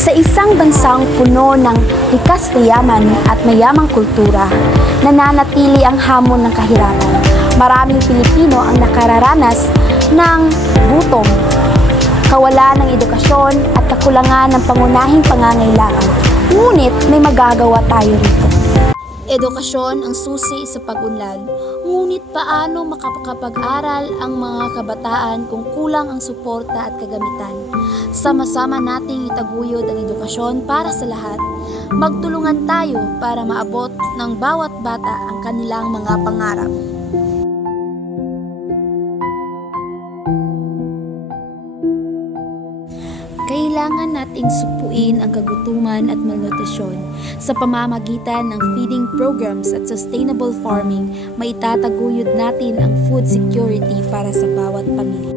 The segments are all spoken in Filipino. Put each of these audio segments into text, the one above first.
Sa isang bansang puno ng likas na yaman at mayamang kultura, nananatili ang hamon ng kahirapan. Maraming Pilipino ang nakararanas ng gutom, kawalan ng edukasyon at kakulangan ng pangunahing pangangailangan. Ngunit may magagawa tayo rito. Edukasyon ang susi sa pag-unlad. Ngunit paano makakapag-aral ang mga kabataan kung kulang ang suporta at kagamitan? Sama-sama nating itaguyod ang edukasyon para sa lahat. Magtulungan tayo para maabot ng bawat bata ang kanilang mga pangarap. Kailangan nating supuin ang kagutuman at malnutrisyon. Sa pamamagitan ng feeding programs at sustainable farming, maitataguyod natin ang food security para sa bawat pamilya.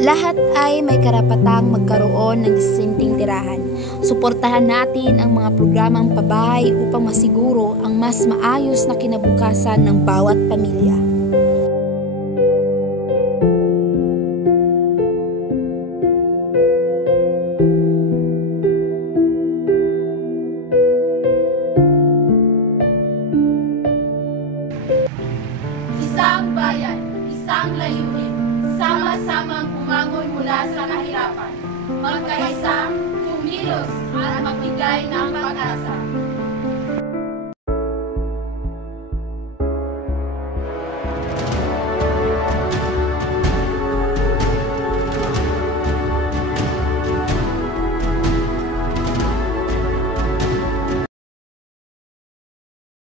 Lahat ay may karapatang magkaroon ng disenteng tirahan. Suportahan natin ang mga programang pabahay upang masiguro ang mas maayos na kinabukasan ng bawat pamilya. Isang bayan, isang layunin, sama-samang bumangon mula sa kahirapan, magkaisa, kumilos at magbigay ng pag-asa.